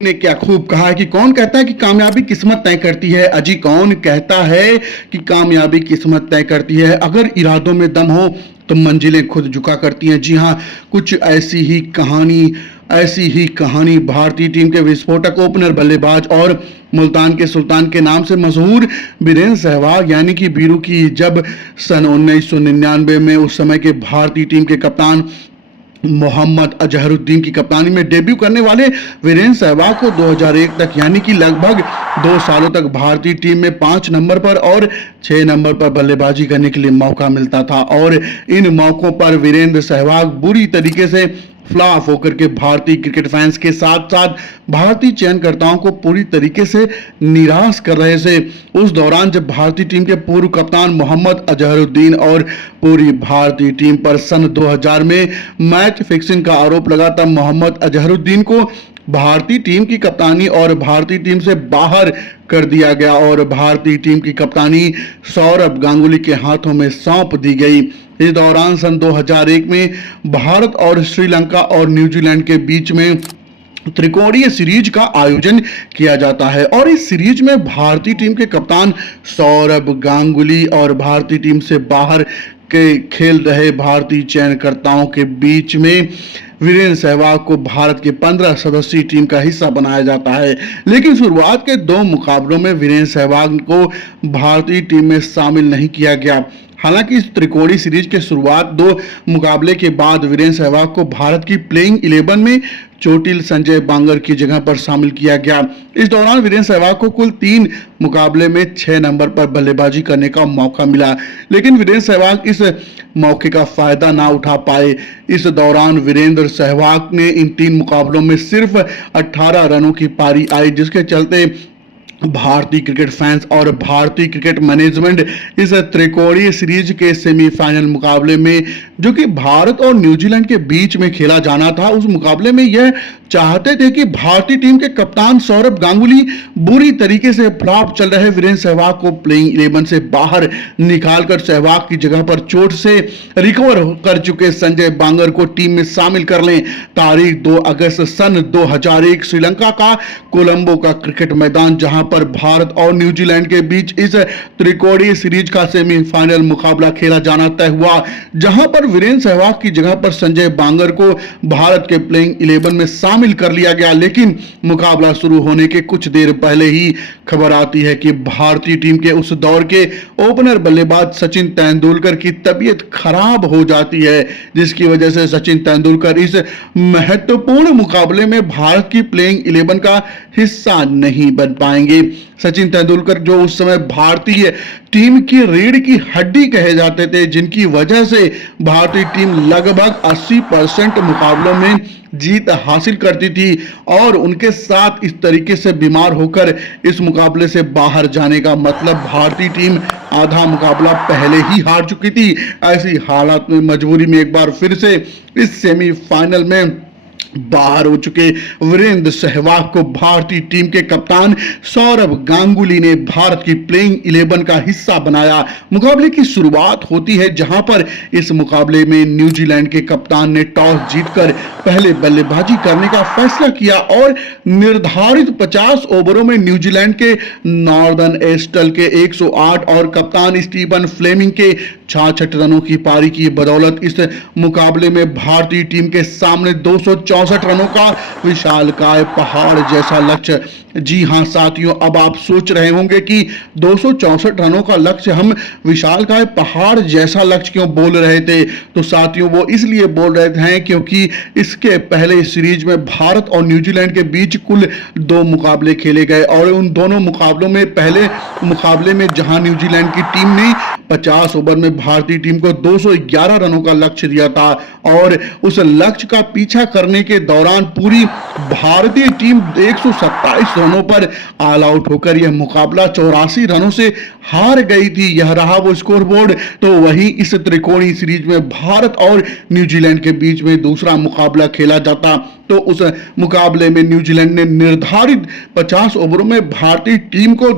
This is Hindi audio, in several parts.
ने क्या खूब कहा है कि कौन कहता है कि कामयाबी किस्मत तय करती है। अजी कौन कहता है कि कामयाबी किस्मत तय करती है। अगर इरादों में दम हो तो मंजिलें खुद झुका करती हैं। जी हाँ, कुछ ऐसी ही कहानी भारतीय टीम के विस्फोटक ओपनर बल्लेबाज और मुल्तान के सुल्तान के नाम से मशहूर वीरेंद्र सहवाग यानी कि वीरू की। जब सन 1999 में उस समय के भारतीय टीम के कप्तान मोहम्मद अजहरुद्दीन की कप्तानी में डेब्यू करने वाले वीरेंद्र सहवाग को 2001 तक यानी कि लगभग 2 सालों तक भारतीय टीम में 5 नंबर पर और 6 नंबर पर बल्लेबाजी करने के लिए मौका मिलता था और इन मौकों पर वीरेंद्र सहवाग बुरी तरीके से फ्लॉप होकर के भारतीय क्रिकेट फैंस के साथ साथ भारतीय चयनकर्ताओं को पूरी तरीके से निराश कर रहे थे। उस दौरान जब भारतीय टीम के पूर्व कप्तान मोहम्मद अजहरुद्दीन और पूरी भारतीय टीम पर सन 2000 में मैच फिक्सिंग का आरोप लगा, तब मोहम्मद अजहरुद्दीन को भारतीय टीम की कप्तानी और भारतीय टीम से बाहर कर दिया गया और भारतीय टीम की कप्तानी सौरभ गांगुली के हाथों में सौंप दी गई। इस दौरान सन 2001 में भारत और श्रीलंका और न्यूजीलैंड के बीच में त्रिकोणीय सीरीज का आयोजन किया जाता है और इस सीरीज में भारतीय टीम के कप्तान सौरभ गांगुली और भारतीय टीम से बाहर के खेल रहे भारतीय चयनकर्ताओं के बीच में वीरेंद्र सहवाग को भारत के 15 सदस्यीय टीम का हिस्सा बनाया जाता है। लेकिन शुरुआत के 2 मुकाबलों में वीरेंद्र सहवाग को भारतीय टीम में शामिल नहीं किया गया। हालांकि इस त्रिकोणीय सीरीज के शुरुआत 2 मुकाबले के बाद वीरेंद्र सहवाग को भारत की प्लेइंग 11 में चोटिल संजय बांगर की जगह पर शामिल किया गया। इस दौरान वीरेंद्र सहवाग को कुल 3 मुकाबले में 6 नंबर पर बल्लेबाजी करने का मौका मिला, लेकिन वीरेंद्र सहवाग इस मौके का फायदा ना उठा पाए। इस दौरान वीरेंद्र सहवाग ने इन 3 मुकाबलों में सिर्फ 18 रनों की पारी आई, जिसके चलते भारतीय क्रिकेट फैंस और भारतीय क्रिकेट मैनेजमेंट इस त्रिकोणीय सीरीज के सेमीफाइनल मुकाबले में, जो कि भारत और न्यूजीलैंड के बीच में खेला जाना था, उस मुकाबले में यह चाहते थे कि भारतीय टीम के कप्तान सौरभ गांगुली बुरी तरीके से फ्लॉप चल रहे वीरेंद्र सहवाग को प्लेइंग 11 से बाहर निकालकर सहवाग की जगह पर चोट से रिकवर कर चुके संजय बांगर को टीम में शामिल कर लें। तारीख 2 अगस्त सन 2001 श्रीलंका का कोलंबो का क्रिकेट मैदान, जहां पर भारत और न्यूजीलैंड के बीच इस त्रिकोणीय सीरीज का सेमीफाइनल मुकाबला खेला जाना तय हुआ, जहां पर वीरेंद्र सहवाग की जगह पर संजय बांगर को भारत के प्लेइंग 11 में शामिल कर लिया गया। लेकिन मुकाबला शुरू होने के कुछ देर पहले ही खबर आती है कि भारतीय टीम के उस दौर के ओपनर बल्लेबाज सचिन तेंदुलकर की तबीयत खराब हो जाती है, जिसकी वजह से सचिन तेंदुलकर इस महत्वपूर्ण मुकाबले में भारत की प्लेइंग 11 का हिस्सा नहीं बन पाएंगे। सचिन तेंदुलकर जो उस समय भारतीय टीम की रीढ़ की हड्डी कहे जाते थे, जिनकी वजह से भारतीय टीम लगभग 80% मुकाबलों में जीत हासिल करती थी और उनके साथ इस तरीके से बीमार होकर इस मुकाबले से बाहर जाने का मतलब भारतीय टीम आधा मुकाबला पहले ही हार चुकी थी। ऐसी हालात में मजबूरी में एक बार फिर से इस सेमीफाइनल में बाहर हो चुके वीरेंद्र सहवाग को भारतीय टीम के कप्तान सौरभ गांगुली ने भारत की प्लेइंग 11 का हिस्सा बनाया। मुकाबले की शुरुआत होती है, जहां पर इस मुकाबले में न्यूजीलैंड के कप्तान ने टॉस जीतकर पहले बल्लेबाजी करने का फैसला किया और निर्धारित 50 ओवरों में न्यूजीलैंड के नॉर्दर्न एस्टल के 108 और कप्तान स्टीफन फ्लेमिंग के 66 रनों की पारी की बदौलत इस मुकाबले में भारतीय टीम के सामने 264 रनों का विशालकाय पहाड़ जैसा लक्ष्य। जी हां साथियों, अब आप सोच रहे होंगे कि 264 रनों का लक्ष्य, हम विशालकाय पहाड़ जैसा लक्ष्य क्यों बोल रहे थे? तो साथियों, वो इसलिए बोल रहे हैं क्योंकि इसके पहले सीरीज में भारत और न्यूजीलैंड के बीच कुल 2 मुकाबले खेले गए और उन दोनों मुकाबलों में पहले मुकाबले में जहां न्यूजीलैंड की टीम ने 50 ओवर में भारतीय टीम को 211 रनों का लक्ष्य दिया था और उस लक्ष्य का पीछा करने के दौरान पूरी भारतीय टीम 127 रनों पर ऑल आउट होकर यह मुकाबला 84 रनों से हार गई थी। यह रहा वो स्कोर बोर्ड। तो वहीं इस त्रिकोणीय सीरीज में भारत और न्यूजीलैंड के बीच में दूसरा मुकाबला खेला जाता, तो उस मुकाबले में न्यूजीलैंड ने निर्धारित 50 ओवरों में भारतीय टीम को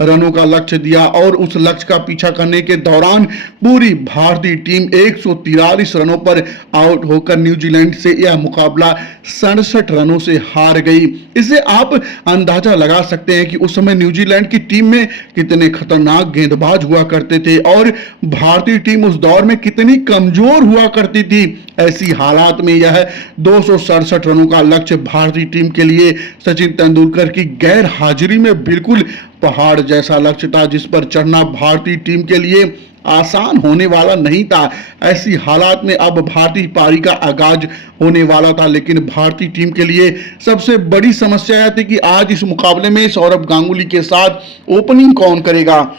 रनों का लक्ष्य दिया और उस लक्ष्य का पीछा करने के दौरान पूरी भारतीय टीम 143 रनों पर आउट होकर न्यूजीलैंड से यह मुकाबला 67 रनों से हार गई। इससे आप अंदाजा लगा सकते हैं कि उस समय न्यूजीलैंड की टीम में कितने खतरनाक गेंदबाज हुआ करते थे और भारतीय टीम उस दौर में कितनी कमजोर हुआ करती थी। ऐसी हालात में यह 267 रनों का लक्ष्य भारतीय टीम के लिए सचिन तेंदुलकर की गैर हाजिरी में बिल्कुल पहाड़ जैसा लक्ष्य था, जिस पर चढ़ना भारतीय टीम के लिए आसान होने वाला नहीं था। ऐसी हालात में अब भारतीय पारी का आगाज होने वाला था, लेकिन भारतीय टीम के लिए सबसे बड़ी समस्या यह थी कि आज इस मुकाबले में सौरभ गांगुली के साथ ओपनिंग कौन करेगा।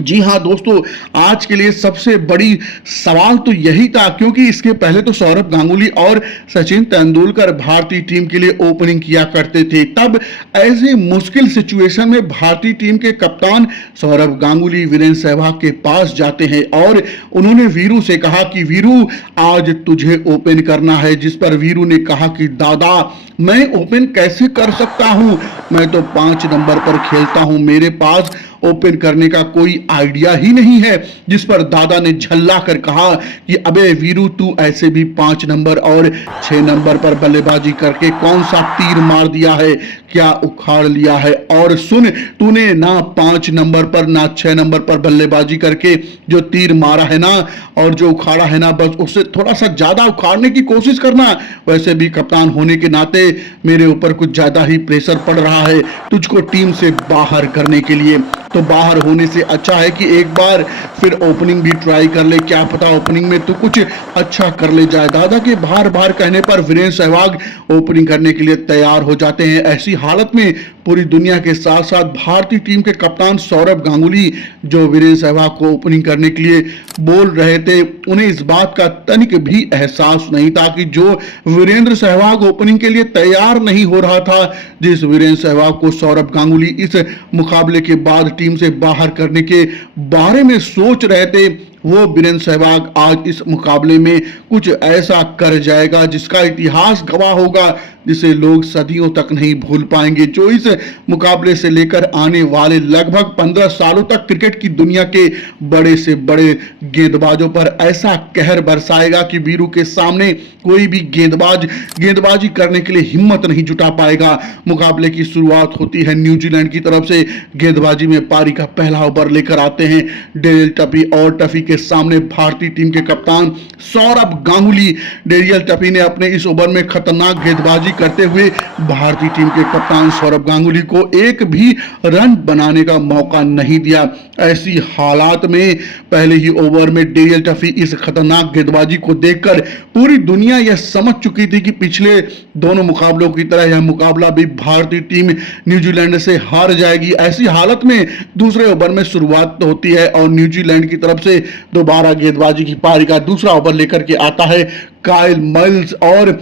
जी हाँ दोस्तों, आज के लिए सबसे बड़ी सवाल तो यही था, क्योंकि इसके पहले तो सौरभ गांगुली और सचिन तेंदुलकर भारतीय टीम के लिए ओपनिंग किया करते थे। तब ऐसे मुश्किल सिचुएशन में भारतीय टीम के कप्तान सौरभ गांगुली वीरेंद्र सहवाग के पास जाते हैं और उन्होंने वीरू से कहा कि वीरू आज तुझे ओपन करना है, जिस पर वीरू ने कहा कि दादा मैं ओपन कैसे कर सकता हूं, मैं तो 5 नंबर पर खेलता हूं, मेरे पास ओपन करने का कोई आइडिया ही नहीं है। जिस पर दादा ने झल्ला कर कहा कि अबे वीरू तू ऐसे भी 5 नंबर और 6 नंबर पर बल्लेबाजी करके कौन सा तीर मार दिया है, क्या उखाड़ लिया है। और सुन, तूने ना 5 नंबर पर ना 6 नंबर पर बल्लेबाजी करके जो तीर मारा है ना और जो उखाड़ा है ना, बस उससे थोड़ा सा ज्यादा उखाड़ने की कोशिश करना। वैसे भी कप्तान होने के नाते मेरे ऊपर कुछ ज्यादा ही प्रेशर पड़ रहा है तुझको टीम से बाहर करने के लिए। तो बाहर होने से अच्छा है कि एक बार फिर ओपनिंग भी ट्राई कर ले, क्या पता ओपनिंग में तो कुछ अच्छा कर ले जाए। दादा के बार बार कहने पर वीरेंद्र सहवाग ओपनिंग करने के लिए तैयार हो जाते हैं। ऐसी हालत में पूरी दुनिया के साथ साथ भारतीय टीम के कप्तान सौरभ गांगुली जो वीरेंद्र सहवाग को ओपनिंग करने के लिए बोल रहे थे, उन्हें इस बात का तनिक भी एहसास नहीं था कि जो वीरेंद्र सहवाग ओपनिंग के लिए तैयार नहीं हो रहा था, जिस वीरेंद्र सहवाग को सौरभ गांगुली इस मुकाबले के बाद टीम से बाहर करने के बारे में सोच रहे थे, वो वीरेंद्र सहवाग आज इस मुकाबले में कुछ ऐसा कर जाएगा जिसका इतिहास गवाह होगा, जिसे लोग सदियों तक नहीं भूल पाएंगे, जो इस मुकाबले से लेकर आने वाले लगभग 15 सालों तक क्रिकेट की दुनिया के बड़े से बड़े गेंदबाजों पर ऐसा कहर बरसाएगा कि वीरू के सामने कोई भी गेंदबाज गेंदबाजी करने के लिए हिम्मत नहीं जुटा पाएगा। मुकाबले की शुरुआत होती है न्यूजीलैंड की तरफ से। गेंदबाजी में पारी का पहला ओवर लेकर आते हैं डेरियल टफी और टफी के सामने भारतीय टीम के कप्तान सौरभ गांगुली। डेरियल टफी ने अपने इस ओवर में खतरनाक गेंदबाजी करते हुए भारतीय टीम के कप्तान सौरभ गांगुली को एक भी रन बनाने का मौका नहीं दिया। ऐसी हालात में पहले ही ओवर में डेरियल टफी इस खतरनाक गेंदबाजी को देखकर पूरी दुनिया यह समझ चुकी थी कि पिछले दोनों मुकाबलों की तरह यह मुकाबला भी भारतीय टीम न्यूजीलैंड से हार जाएगी। ऐसी हालत में दूसरे ओवर में शुरुआत होती है और न्यूजीलैंड की तरफ से दोबारा गेंदबाजी की पारी का दूसरा ओवर लेकर के आता है काइल मिल्स। और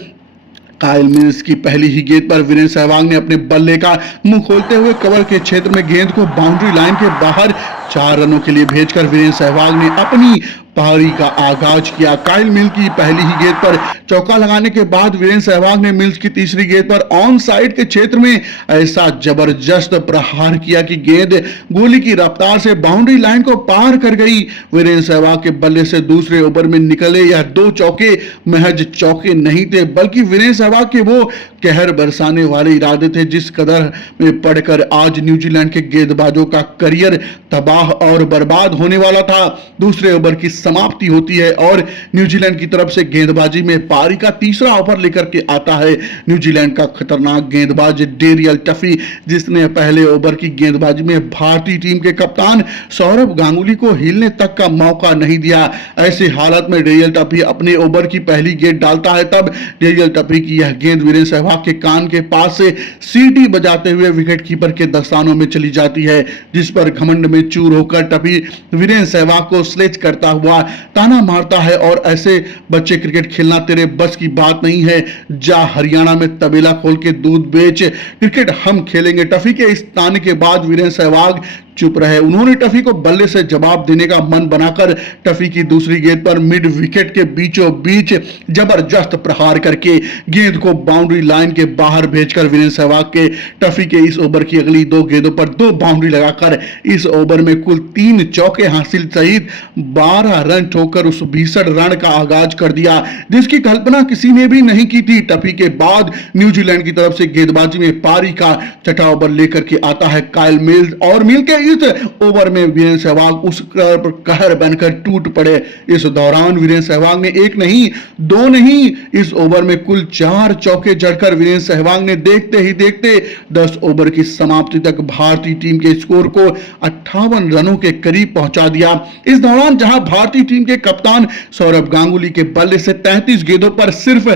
काइल मिल्स की पहली ही गेंद पर वीरेंद्र सहवाग ने अपने बल्ले का मुंह खोलते हुए कवर के क्षेत्र में गेंद को बाउंड्री लाइन के बाहर 4 रनों के लिए भेजकर वीरेंद्र सहवाग ने अपनी पारी का आगाज किया। काइल मिल्स की पहली ही गेंद पर चौका लगाने के बाद वीरेंद्र सहवाग ने मिल्स की तीसरी गेंद पर ऑन साइड के क्षेत्र में ऐसा जबरदस्त प्रहार किया कि गेंद गोली की रफ्तार से बाउंड्री लाइन को पार कर गई। वीरेंद्र सहवाग के बल्ले से दूसरे ओवर में निकले यह 2 चौके महज चौके नहीं थे, बल्कि वीरेंद्र सहवाग के वो कहर बरसाने वाले इरादे थे जिस कदर में पड़कर आज न्यूजीलैंड के गेंदबाजों का करियर तबाह और बर्बाद होने वाला था। दूसरे ओवर की समाप्ति होती है और न्यूजीलैंड की तरफ से गेंदबाजी में पारी का तीसरा ओवर लेकर के आता है न्यूजीलैंड का खतरनाक गेंदबाज डेरियल टफी, जिसने पहले ओवर की गेंदबाजी में भारतीय टीम के कप्तान सौरभ गांगुली को हिलने तक का मौका नहीं दिया। ऐसे हालत में डेरियल टफी अपने ओवर की पहली गेंद डालता है, तब डेरियल टफी की यह गेंद वीरेंद्र सहवाग के कान के पास से सीटी बजाते हुए विकेट कीपर के दस्तानों में चली जाती है, जिस पर घमंड में चूर होकर टफी वीरेंद्र सहवाग को स्लेज करता हुआ ताना मारता है और ऐसे बच्चे क्रिकेट खेलना तेरे बस की बात नहीं है, जा हरियाणा में तबेला खोल के दूध बेच, क्रिकेट हम खेलेंगे। टफी के इस ताने के बाद वीरेंद्र सहवाग चुप रहे। उन्होंने टफी को बल्ले से जवाब देने का मन बनाकर टफी की दूसरी गेंद पर मिड विकेट के बीचों बीच जबरदस्त प्रहार करके गेंद को बाउंड्री लाइन के बाहर भेजकर वीरेंद्र सहवाग के टफी के इस ओवर की अगली 2 गेंदों पर 2 बाउंड्री लगाकर इस ओवर में कुल 3 चौके हासिल सहित 12 रन ठोकर उस भीषण रन का आगाज कर दिया जिसकी कल्पना किसी ने भी नहीं की थी। टफी के बाद न्यूजीलैंड की तरफ से गेंदबाजी में पारी का छठा ओवर लेकर के आता है काइल मिल्स और मिल के इस ओवर में वीरेंद्र सहवाग उस कहर बनकर टूट पड़े। इस दौरान वीरेंद्र सहवाग ने एक नहीं 2 नहीं इस ओवर में कुल 4 चौके जड़कर वीरेंद्र सहवाग ने देखते ही देखते 10 ओवर की समाप्ति तक भारतीय टीम के स्कोर को 58 रनों के करीब पहुंचा दिया। इस दौरान जहां भारतीय टीम के कप्तान सौरभ गांगुली के बल्ले से 33 गेंदों पर सिर्फ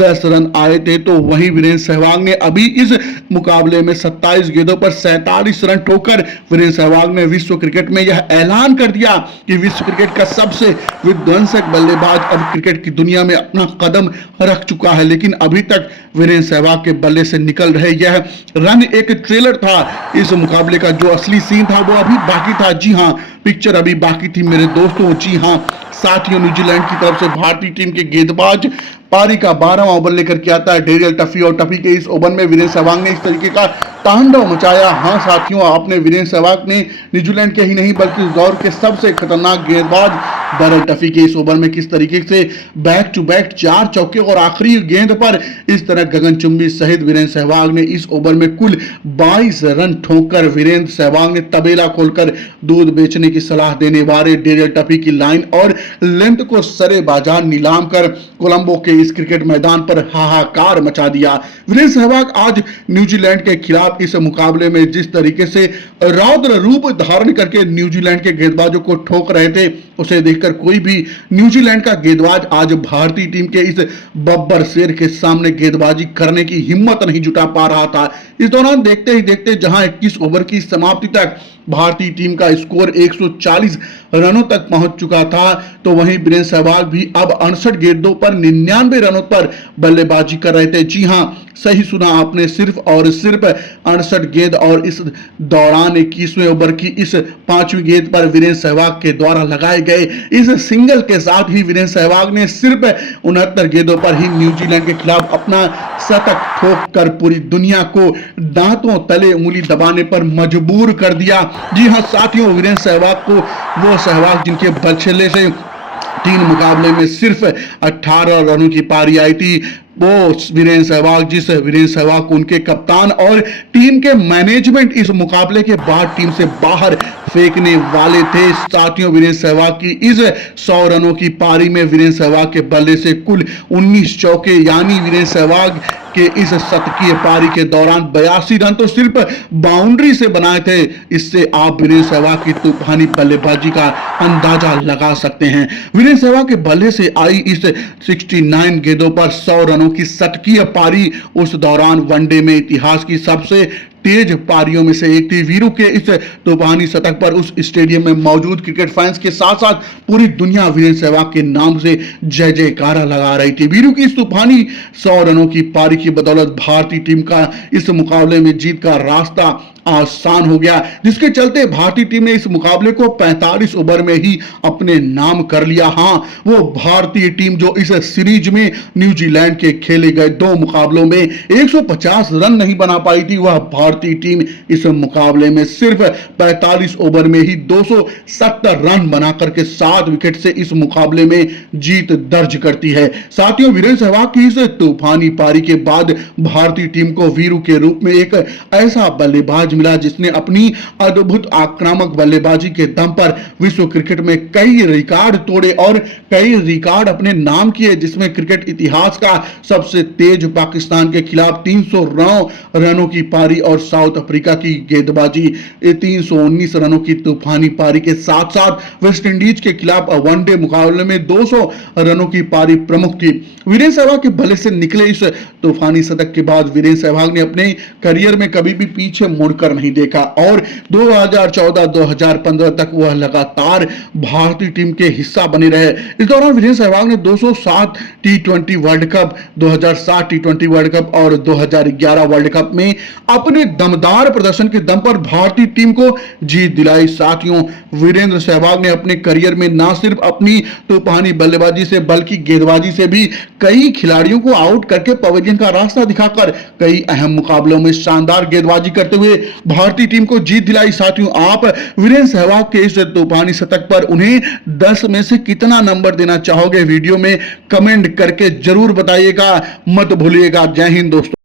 10 रन आए थे तो वहीं वीरेंद्र सहवाग ने अभी इस मुकाबले में 27 गेंदों पर 47 रन ठोकर वीरेंद्र सहवाग ने विश्व क्रिकेट में यह ऐलान कर दिया कि विश्व क्रिकेट का सबसे विध्वंसक बल्लेबाज अब क्रिकेट की दुनिया में अपना कदम रख चुका है। लेकिन अभी तक वीरेंद्र सहवाग के बल्ले से निकल रहे यह रन एक ट्रेलर था। इस मुकाबले का जो असली सीन था वो अभी बाकी था। जी हां, पिक्चर अभी बाकी थी मेरे दोस्तों। जी हां साथियों, न्यूजीलैंड की तरफ से भारतीय टीम के गेंदबाज पारी का 12वां ओवर लेकर के आता है डेरियल टफी और टफी के इस ओवर में वीरेंद्र सहवाग ने इस तरीके का तांडव मचाया। हाँ साथियों, आपने वीरेंद्र सहवाग ने न्यूजीलैंड के ही नहीं बल्कि इस दौर के सबसे खतरनाक गेंदबाज डेरियल टफी के इस ओवर में किस तरीके से बैक टू बैक 4 चौके और आखिरी गेंद पर इस तरह गगनचुंबी सहित वीरेंद्र सहवाग ने इस ओवर में कुल 22 रन ठोककर वीरेंद्र सहवाग ने तबेला खोलकर दूध बेचने की सलाह देने वाले डेरियल टफी की लाइन और लेंथ को सरे बाजार नीलाम कर कोलंबो के इस क्रिकेट मैदान पर हाहाकार मचा दिया। वीरेंद्र सहवाग आज न्यूजीलैंड के खिलाफ इस मुकाबले में जिस तरीके से रौद्र रूप धारण करके न्यूजीलैंड के गेंदबाजों को ठोक रहे थे उसे देखकर कोई भी न्यूजीलैंड का गेंदबाज आज भारतीय टीम के इस बब्बर शेर के सामने गेंदबाजी करने की हिम्मत नहीं जुटा पा रहा था। इस दौरान देखते ही देखते जहां 21 ओवर की समाप्ति तक भारतीय टीम का स्कोर 140 रनों तक पहुंच चुका था तो वहीं वीरेंद्र सहवाग भी अब 68 गेंदों पर 99 रनों पर बल्लेबाजी कर रहे थे। जी हां, सही सुना आपने, सिर्फ और सिर्फ 68 गेंद और इस दौरान 21वें ओवर की इस 5वीं गेंद पर वीरेंद्र सहवाग के द्वारा लगाए गए इस सिंगल के साथ ही वीरेंद्र सहवाग ने सिर्फ 69 गेंदों पर ही न्यूजीलैंड के खिलाफ अपना शतक ठोक कर पूरी दुनिया को दांतों तले उंगली दबाने पर मजबूर कर दिया। जी हां साथियों, वीरेंद्र सहवाग को वो सहवाग जिनके बल्ले से 3 मुकाबले में सिर्फ 18 रनों की पारी आई थी वो वीरेंद्र सहवाग, जिस वीरेंद्र सहवाग को उनके कप्तान और टीम के मैनेजमेंट इस मुकाबले के बाद टीम से बाहर फेंकने वाले थे। साथियों, वीरेंद्र सहवाग की इस 100 रनों की पारी में वीरेंद्र सहवाग के बल्ले से कुल 19 चौके यानी वीरेंद्र सहवाग के इस शतकीय पारी के दौरान 82 रन तो सिर्फ बाउंड्री से बनाए थे। इससे आप वीरेंद्र सहवाग की तूफानी बल्लेबाजी का अंदाजा लगा सकते हैं। वीरेंद्र सहवाग के बल्ले से आई इस 69 गेंदों पर 100 रनों की शतकीय पारी उस दौरान वनडे में इतिहास की सबसे तेज पारियों में से एक थी। वीरू के इस तूफानी शतक पर उस स्टेडियम में मौजूद क्रिकेट फैंस के साथ साथ पूरी दुनिया वीरेंद्र सहवाग के नाम से जय जयकारा लगा रही थी। वीरू की इस तूफानी 100 रनों की पारी की बदौलत भारतीय टीम का इस मुकाबले में जीत का रास्ता आसान हो गया, जिसके चलते भारतीय टीम ने इस मुकाबले को 45 ओवर में ही अपने नाम कर लिया। हां, वो भारतीय टीम जो इस सीरीज में न्यूजीलैंड के खेले गए 2 मुकाबलों में 150 रन नहीं बना पाई थी, वह भारतीय टीम इस मुकाबले में सिर्फ 45 ओवर में ही 270 रन बनाकर के 7 विकेट से इस मुकाबले में जीत दर्ज करती है। साथियों, वीरेंद्र सहवाग की इस तूफानी पारी के बाद भारतीय टीम को वीरू के रूप में एक ऐसा बल्लेबाज मिला जिसने अपनी अद्भुत आक्रामक बल्लेबाजी के दम पर विश्व क्रिकेट में कई रिकॉर्ड तोड़े और कई रिकॉर्ड अपने नाम किए, जिसमें क्रिकेट इतिहास का सबसे तेज पाकिस्तान के खिलाफ 309 रनों की पारी और साउथ अफ्रीका की गेंदबाजी 319 रनों की तूफानी पारी के साथ साथ वेस्ट इंडीज के खिलाफ वनडे मुकाबले में 200 रनों की पारी प्रमुख थी। वीरेंद्र सहवाग के भले से निकले इस तूफानी शतक के बाद वीरेंद्र सहवाग ने अपने करियर में कभी भी पीछे मुड़कर कर नहीं देखा और 2014-2015 तक वह लगातार भारतीय टीम के हिस्सा बने रहे। इस दौरान वीरेंद्र सहवाग ने 207 टी20 वर्ल्ड कप, 2007 टी20 वर्ल्ड कप और 2011 वर्ल्ड कप में अपने दमदार प्रदर्शन के दम पर भारतीय टीम को जीत दिलाई। साथियों, वीरेंद्र सहवाग ने अपने करियर में न सिर्फ अपनी तूफानी बल्लेबाजी से बल्कि गेंदबाजी से भी कई खिलाड़ियों को आउट करके पवेलियन का रास्ता दिखाकर कई अहम मुकाबलों में शानदार गेंदबाजी करते हुए भारतीय टीम को जीत दिलाई। साथियों, आप वीरेंद्र सहवाग के इस तूफानी शतक पर उन्हें 10 में से कितना नंबर देना चाहोगे? वीडियो में कमेंट करके जरूर बताइएगा, मत भूलिएगा। जय हिंद दोस्तों।